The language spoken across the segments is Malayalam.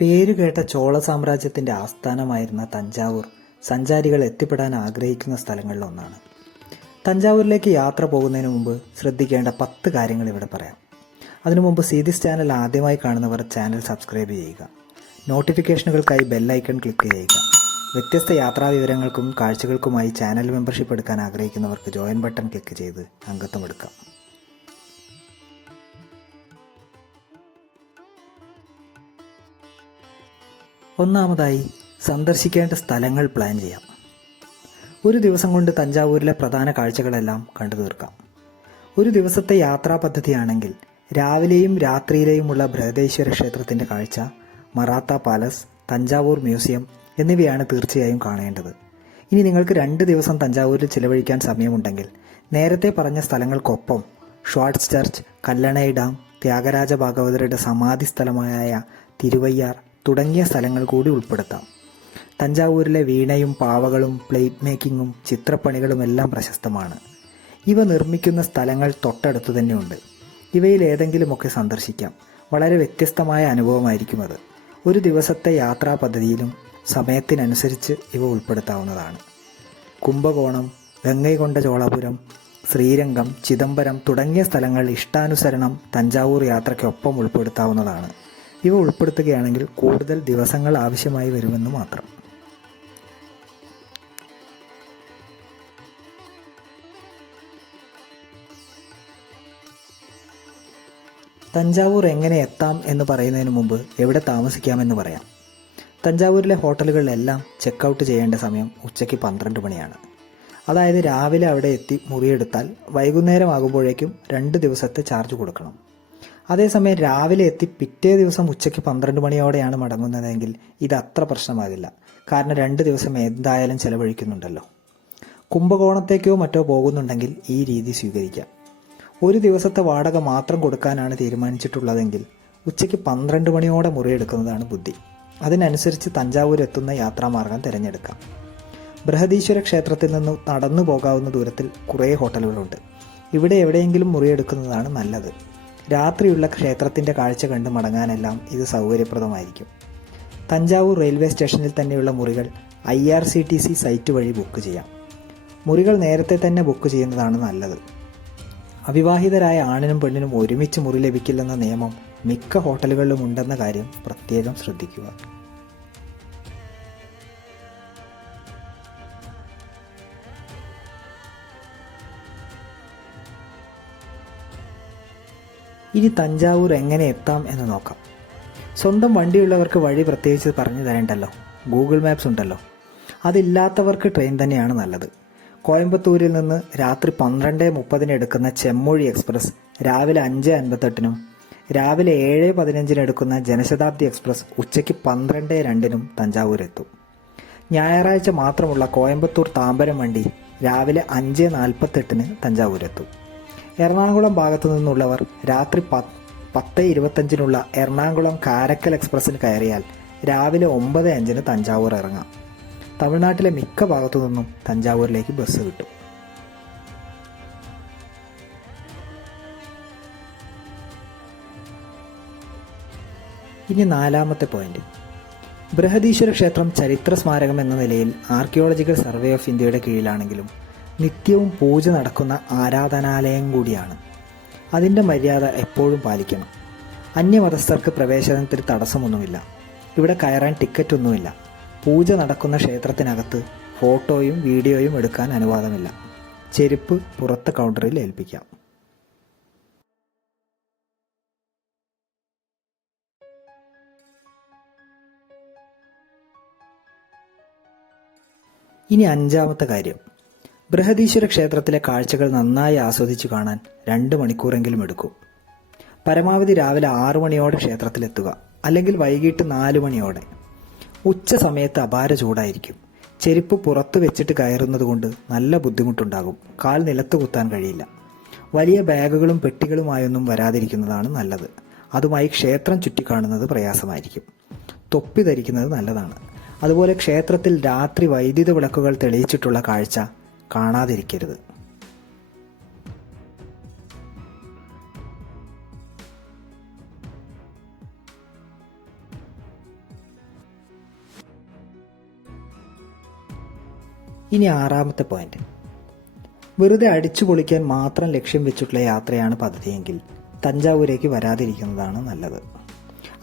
പേരുകേട്ട ചോള സാമ്രാജ്യത്തിന്റെ ആസ്ഥാനമായിരുന്ന തഞ്ചാവൂർ സഞ്ചാരികൾ എത്തിപ്പെടാൻ ആഗ്രഹിക്കുന്ന സ്ഥലങ്ങളിലൊന്നാണ്. തഞ്ചാവൂരിലേക്ക് യാത്ര പോകുന്നതിന് മുമ്പ് ശ്രദ്ധിക്കേണ്ട പത്ത് കാര്യങ്ങൾ ഇവിടെ പറയാം. അതിനു മുമ്പ് സീതിസ് ചാനൽ ആദ്യമായി കാണുന്നവർ ചാനൽ സബ്സ്ക്രൈബ് ചെയ്യുക. നോട്ടിഫിക്കേഷനുകൾക്കായി ബെല്ലൈക്കൺ ക്ലിക്ക് ചെയ്യുക. വ്യത്യസ്ത യാത്രാ വിവരങ്ങൾക്കും കാഴ്ചകൾക്കുമായി ചാനൽ മെമ്പർഷിപ്പ് എടുക്കാൻ ആഗ്രഹിക്കുന്നവർക്ക് ജോയിൻ ബട്ടൺ ക്ലിക്ക് ചെയ്ത് അംഗത്വം എടുക്കാം. ഒന്നാമതായി സന്ദർശിക്കേണ്ട സ്ഥലങ്ങൾ പ്ലാൻ ചെയ്യാം. ഒരു ദിവസം കൊണ്ട് തഞ്ചാവൂരിലെ പ്രധാന കാഴ്ചകളെല്ലാം കണ്ടു തീർക്കാം. ഒരു ദിവസത്തെ യാത്രാ പദ്ധതിയാണെങ്കിൽ രാവിലെയും രാത്രിയിലെയുമുള്ള ബൃഹദേശ്വര ക്ഷേത്രത്തിന്റെ കാഴ്ച മറാത്ത പാലസ് തഞ്ചാവൂർ മ്യൂസിയം എന്നിവയാണ് തീർച്ചയായും കാണേണ്ടത്. ഇനി നിങ്ങൾക്ക് രണ്ട് ദിവസം തഞ്ചാവൂരിൽ ചിലവഴിക്കാൻ സമയമുണ്ടെങ്കിൽ നേരത്തെ പറഞ്ഞ സ്ഥലങ്ങൾക്കൊപ്പം Schwartz church Kallanai dam Thyagaraja ഭാഗവതരുടെ സമാധി സ്ഥലമായ തിരുവയ്യാർ തുടങ്ങിയ സ്ഥലങ്ങൾ കൂടി ഉൾപ്പെടുത്താം. തഞ്ചാവൂരിലെ വീണയും പാവകളും പ്ലേറ്റ് മേക്കിങ്ങും ചിത്രപ്പണികളുമെല്ലാം പ്രശസ്തമാണ്. ഇവ നിർമ്മിക്കുന്ന സ്ഥലങ്ങൾ തൊട്ടടുത്തു തന്നെയുണ്ട്. ഇവയിൽ ഏതെങ്കിലുമൊക്കെ സന്ദർശിക്കാം. വളരെ വ്യത്യസ്തമായ അനുഭവമായിരിക്കും അത്. ഒരു ദിവസത്തെ യാത്രാ പദ്ധതിയിലും സമയത്തിനനുസരിച്ച് ഇവ ഉൾപ്പെടുത്താവുന്നതാണ്. കുംഭകോണം ഗംഗൈകൊണ്ട ചോളപുരം ശ്രീരംഗം ചിദംബരം തുടങ്ങിയ സ്ഥലങ്ങൾ ഇഷ്ടാനുസരണം തഞ്ചാവൂർ യാത്രയ്ക്കൊപ്പം ഉൾപ്പെടുത്താവുന്നതാണ്. ഇവ ഉൾപ്പെടുത്തുകയാണെങ്കിൽ കൂടുതൽ ദിവസങ്ങൾ ആവശ്യമായി വരുമെന്ന് മാത്രം. തഞ്ചാവൂർ എങ്ങനെ എത്താം എന്ന് പറയുന്നതിന് മുമ്പ് എവിടെ താമസിക്കാമെന്ന് പറയാം. തഞ്ചാവൂരിലെ ഹോട്ടലുകളിലെല്ലാം ചെക്ക് ഔട്ട് ചെയ്യേണ്ട സമയം ഉച്ചയ്ക്ക് പന്ത്രണ്ട് മണിയാണ്. അതായത് രാവിലെ അവിടെ എത്തി മുറിയെടുത്താൽ വൈകുന്നേരം ആകുമ്പോഴേക്കും രണ്ട് ദിവസത്തെ ചാർജ് കൊടുക്കണം. അതേസമയം രാവിലെ എത്തി പിറ്റേ ദിവസം ഉച്ചയ്ക്ക് പന്ത്രണ്ട് മണിയോടെയാണ് മടങ്ങുന്നതെങ്കിൽ ഇത് അത്ര പ്രശ്നമാകില്ല. കാരണം രണ്ട് ദിവസം എന്തായാലും ചെലവഴിക്കുന്നുണ്ടല്ലോ. കുംഭകോണത്തേക്കോ മറ്റോ പോകുന്നുണ്ടെങ്കിൽ ഈ രീതി സ്വീകരിക്കാം. ഒരു ദിവസത്തെ വാടക മാത്രം കൊടുക്കാനാണ് തീരുമാനിച്ചിട്ടുള്ളതെങ്കിൽ ഉച്ചയ്ക്ക് പന്ത്രണ്ട് മണിയോടെ മുറിയെടുക്കുന്നതാണ് ബുദ്ധി. അതിനനുസരിച്ച് തഞ്ചാവൂർ എത്തുന്ന യാത്രാമാർഗം തിരഞ്ഞെടുക്കാം. ബൃഹദീശ്വര ക്ഷേത്രത്തിൽ നിന്ന് നടന്നു പോകാവുന്ന ദൂരത്തിൽ കുറേ ഹോട്ടലുകളുണ്ട്. ഇവിടെ എവിടെയെങ്കിലും മുറിയെടുക്കുന്നതാണ് നല്ലത്. രാത്രിയുള്ള ക്ഷേത്രത്തിന്റെ കാഴ്ച കണ്ട് മടങ്ങാനെല്ലാം ഇത് സൗകര്യപ്രദമായിരിക്കും. തഞ്ചാവൂർ റെയിൽവേ സ്റ്റേഷനിൽ തന്നെയുള്ള മുറികൾ I R C T C site വഴി ബുക്ക് ചെയ്യാം. മുറികൾ നേരത്തെ തന്നെ ബുക്ക് ചെയ്യുന്നതാണ് നല്ലത്. അവിവാഹിതരായ ആണിനും പെണ്ണിനും ഒരുമിച്ച് മുറി ലഭിക്കില്ലെന്ന നിയമം മിക്ക ഹോട്ടലുകളിലും ഉണ്ടെന്ന കാര്യം പ്രത്യേകം ശ്രദ്ധിക്കുക. ഇനി തഞ്ചാവൂർ എങ്ങനെ എത്താം എന്ന് നോക്കാം. സ്വന്തം വണ്ടിയുള്ളവർക്ക് വഴി പ്രത്യേകിച്ച് പറഞ്ഞു തരേണ്ടല്ലോ. ഗൂഗിൾ മാപ്സ് ഉണ്ടല്ലോ. അതില്ലാത്തവർക്ക് ട്രെയിൻ തന്നെയാണ് നല്ലത്. കോയമ്പത്തൂരിൽ നിന്ന് രാത്രി പന്ത്രണ്ട് മുപ്പതിന് എടുക്കുന്ന ചെമ്മൊഴി എക്സ്പ്രസ് രാവിലെ അഞ്ച് അൻപത്തെട്ടിനും രാവിലെ ഏഴ് പതിനഞ്ചിന് എടുക്കുന്ന ജനശതാബ്ദി എക്സ്പ്രസ് ഉച്ചയ്ക്ക് പന്ത്രണ്ട് രണ്ടിനും തഞ്ചാവൂരെത്തും ഞായറാഴ്ച മാത്രമുള്ള കോയമ്പത്തൂർ താമ്പരം വണ്ടി രാവിലെ അഞ്ച് നാൽപ്പത്തെട്ടിന് തഞ്ചാവൂരെത്തും എറണാകുളം ഭാഗത്തു നിന്നുള്ളവർ രാത്രി പത്ത് പത്ത് ഇരുപത്തഞ്ചിനുള്ള എറണാകുളം കാരക്കൽ എക്സ്പ്രസ്സിന് കയറിയാൽ രാവിലെ ഒമ്പത് അഞ്ചിന് തഞ്ചാവൂർ ഇറങ്ങാം. തമിഴ്നാട്ടിലെ മിക്ക ഭാഗത്തു നിന്നും തഞ്ചാവൂരിലേക്ക് ബസ് കിട്ടും. ഇനി നാലാമത്തെ പോയിന്റ്. ബൃഹദീശ്വര ക്ഷേത്രം ചരിത്ര സ്മാരകം എന്ന നിലയിൽ ആർക്കിയോളജിക്കൽ സർവേ ഓഫ് ഇന്ത്യയുടെ കീഴിലാണെങ്കിലും നിത്യവും പൂജ നടക്കുന്ന ആരാധനാലയം കൂടിയാണ്. അതിന്റെ മര്യാദ എപ്പോഴും പാലിക്കണം. അന്യമതസ്ഥർക്ക് പ്രവേശനത്തിന് തടസ്സമൊന്നുമില്ല. ഇവിടെ കയറാൻ ടിക്കറ്റ് ഒന്നുമില്ല പൂജ നടക്കുന്ന ക്ഷേത്രത്തിനകത്ത് ഫോട്ടോയും വീഡിയോയും എടുക്കാൻ അനുവാദമില്ല. ചെരുപ്പ് പുറത്ത് കൗണ്ടറിൽ ഏൽപ്പിക്കാം. ഇനി അഞ്ചാമത്തെ കാര്യം. ബൃഹദീശ്വര ക്ഷേത്രത്തിലെ കാഴ്ചകൾ നന്നായി ആസ്വദിച്ചു കാണാൻ രണ്ട് മണിക്കൂറെങ്കിലും എടുക്കും. പരമാവധി രാവിലെ ആറു മണിയോടെ ക്ഷേത്രത്തിലെത്തുക അല്ലെങ്കിൽ വൈകിട്ട് നാലു മണിയോടെ. ഉച്ച സമയത്ത് അപാര ചൂടായിരിക്കും. ചെരുപ്പ് പുറത്ത് വെച്ചിട്ട് കയറുന്നതുകൊണ്ട് നല്ല ബുദ്ധിമുട്ടുണ്ടാകും. കാൽ നിലത്ത് കുത്താൻ കഴിയില്ല. വലിയ ബാഗുകളും പെട്ടികളുമായൊന്നും വരാതിരിക്കുന്നതാണ് നല്ലത്. അതുമായി ക്ഷേത്രം ചുറ്റിക്കാണുന്നത് പ്രയാസമായിരിക്കും. തൊപ്പി ധരിക്കുന്നത് നല്ലതാണ്. അതുപോലെ ക്ഷേത്രത്തിൽ രാത്രി വൈദ്യുത വിളക്കുകൾ തെളിയിച്ചിട്ടുള്ള കാഴ്ച കാണാതിരിക്കരുത്. ഇനി ആറാമത്തെ പോയിന്റ്. വെറുതെ അടിച്ചു പൊളിക്കാൻ മാത്രം ലക്ഷ്യം വെച്ചിട്ടുള്ള യാത്രയാണ് പദ്ധതിയെങ്കിൽ തഞ്ചാവൂരേക്ക് വരാതിരിക്കുന്നതാണ് നല്ലത്.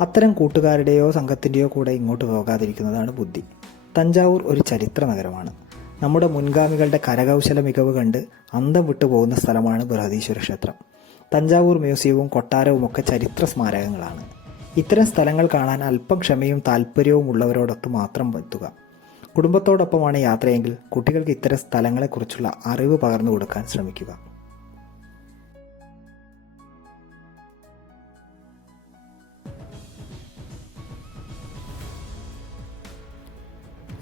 അത്തരം കൂട്ടുകാരുടെയോ സംഘത്തിന്റെയോ കൂടെ ഇങ്ങോട്ട് പോകാതിരിക്കുന്നതാണ് ബുദ്ധി. തഞ്ചാവൂർ ഒരു ചരിത്ര നഗരമാണ്. നമ്മുടെ മുൻഗാമികളുടെ കരകൗശല മികവ് കണ്ട് അന്തം വിട്ടുപോകുന്ന സ്ഥലമാണ് ബൃഹദീശ്വര ക്ഷേത്രം. തഞ്ചാവൂർ മ്യൂസിയവും കൊട്ടാരവും ഒക്കെ ചരിത്ര സ്മാരകങ്ങളാണ്. ഇത്തരം സ്ഥലങ്ങൾ കാണാൻ അല്പം ക്ഷമയും താല്പര്യവും ഉള്ളവരോടൊത്ത് മാത്രം എത്തുക കുടുംബത്തോടൊപ്പമാണ് യാത്രയെങ്കിൽ കുട്ടികൾക്ക് ഇത്തരം സ്ഥലങ്ങളെക്കുറിച്ചുള്ള അറിവ് പകർന്നു കൊടുക്കാൻ ശ്രമിക്കുക.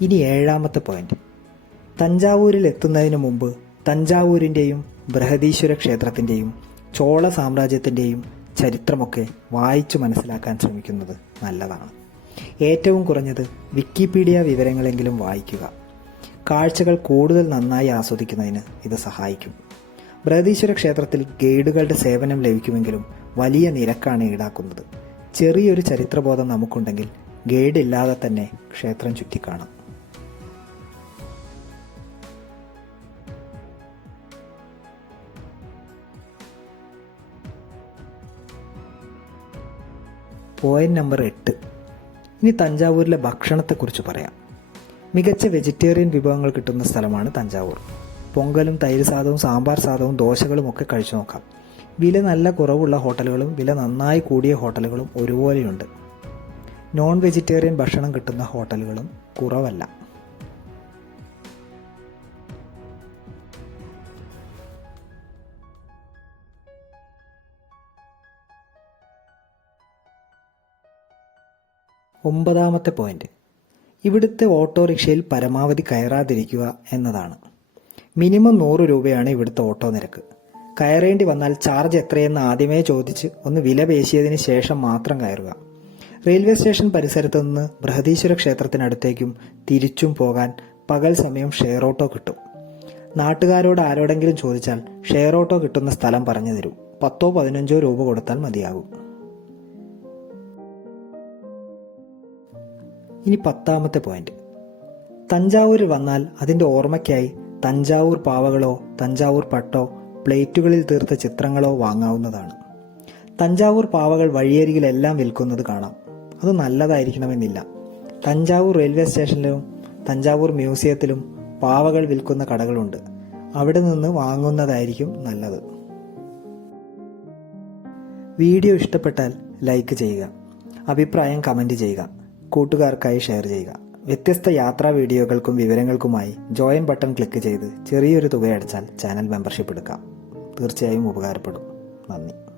ഇനി ഏഴാമത്തെ പോയിന്റ് തഞ്ചാവൂരിൽ എത്തുന്നതിന് മുമ്പ് തഞ്ചാവൂരിന്റെയും ബൃഹദീശ്വര ക്ഷേത്രത്തിന്റെയും ചോള സാമ്രാജ്യത്തിന്റെയും ചരിത്രമൊക്കെ വായിച്ചു മനസ്സിലാക്കാൻ ശ്രമിക്കുന്നത് നല്ലതാണ്. ഏറ്റവും കുറഞ്ഞത് വിക്കിപീഡിയ വിവരങ്ങളെങ്കിലും വായിക്കുക. കാഴ്ചകൾ കൂടുതൽ നന്നായി ആസ്വദിക്കുന്നതിന് ഇത് സഹായിക്കും. ബൃഹദീശ്വര ക്ഷേത്രത്തിൽ ഗൈഡുകളുടെ സേവനം ലഭിക്കുമെങ്കിലും വലിയ നിരക്കാണ് ഈടാക്കുന്നത്. ചെറിയൊരു ചരിത്രബോധം നമുക്കുണ്ടെങ്കിൽ ഗൈഡ് ഇല്ലാതെ തന്നെ ക്ഷേത്രം ചുറ്റിക്കാണാം. പോയിന്റ് നമ്പർ എട്ട്. ഇനി തഞ്ചാവൂരിലെ ഭക്ഷണത്തെക്കുറിച്ച് പറയാം. മികച്ച വെജിറ്റേറിയൻ വിഭവങ്ങൾ കിട്ടുന്ന സ്ഥലമാണ് തഞ്ചാവൂർ. പൊങ്കലും തൈര് സാദവും സാമ്പാർ സാദവും ദോശകളും ഒക്കെ കഴിച്ചു നോക്കാം. വില നല്ല കുറവുള്ള ഹോട്ടലുകളും വില നന്നായി കൂടിയ ഹോട്ടലുകളും ഒരുപോലെയുണ്ട്. നോൺ വെജിറ്റേറിയൻ ഭക്ഷണം കിട്ടുന്ന ഹോട്ടലുകളും കുറവല്ല. ഒമ്പതാമത്തെ പോയിന്റ്. ഇവിടുത്തെ ഓട്ടോറിക്ഷയിൽ പരമാവധി കയറാതിരിക്കുക എന്നതാണ്. മിനിമം നൂറ് രൂപയാണ് ഇവിടുത്തെ ഓട്ടോ നിരക്ക്. കയറേണ്ടി വന്നാൽ ചാർജ് എത്രയെന്ന് ആദ്യമേ ചോദിച്ച് ഒന്ന് വില പേശിയതിന് ശേഷം മാത്രം കയറുക. റെയിൽവേ സ്റ്റേഷൻ പരിസരത്ത് നിന്ന് ബൃഹദീശ്വര ക്ഷേത്രത്തിനടുത്തേക്കും തിരിച്ചും പോകാൻ പകൽ സമയം ഷെയർ ഓട്ടോ കിട്ടും. നാട്ടുകാരോട് ആരോടെങ്കിലും ചോദിച്ചാൽ ഷെയർ ഓട്ടോ കിട്ടുന്ന സ്ഥലം പറഞ്ഞു തരും. പത്തോ പതിനഞ്ചോ രൂപ കൊടുത്താൽ മതിയാകും. ഇനി പത്താമത്തെ പോയിന്റ് തഞ്ചാവൂരിൽ വന്നാൽ അതിന്റെ ഓർമ്മയ്ക്കായി തഞ്ചാവൂർ പാവകളോ തഞ്ചാവൂർ പട്ടോ പ്ലേറ്റുകളിൽ തീർത്ത ചിത്രങ്ങളോ വാങ്ങാവുന്നതാണ്. തഞ്ചാവൂർ പാവകൾ വഴിയരികിലെല്ലാം വിൽക്കുന്നത് കാണാം. അത് നല്ലതായിരിക്കണമെന്നില്ല. തഞ്ചാവൂർ റെയിൽവേ സ്റ്റേഷനിലും തഞ്ചാവൂർ മ്യൂസിയത്തിലും പാവകൾ വിൽക്കുന്ന കടകളുണ്ട്. അവിടെ നിന്ന് വാങ്ങുന്നതായിരിക്കും നല്ലത്. വീഡിയോ ഇഷ്ടപ്പെട്ടാൽ ലൈക്ക് ചെയ്യുക. അഭിപ്രായം കമന്റ് ചെയ്യുക. കൂട്ടുകാർക്കായി ഷെയർ ചെയ്യുക. വ്യത്യസ്ത യാത്രാ വീഡിയോകൾക്കും വിവരങ്ങൾക്കുമായി ജോയിൻ ബട്ടൺ ക്ലിക്ക് ചെയ്ത് ചെറിയൊരു തുകയടച്ചാൽ ചാനൽ മെമ്പർഷിപ്പ് എടുക്കാം. തീർച്ചയായും ഉപകാരപ്പെടും. നന്ദി.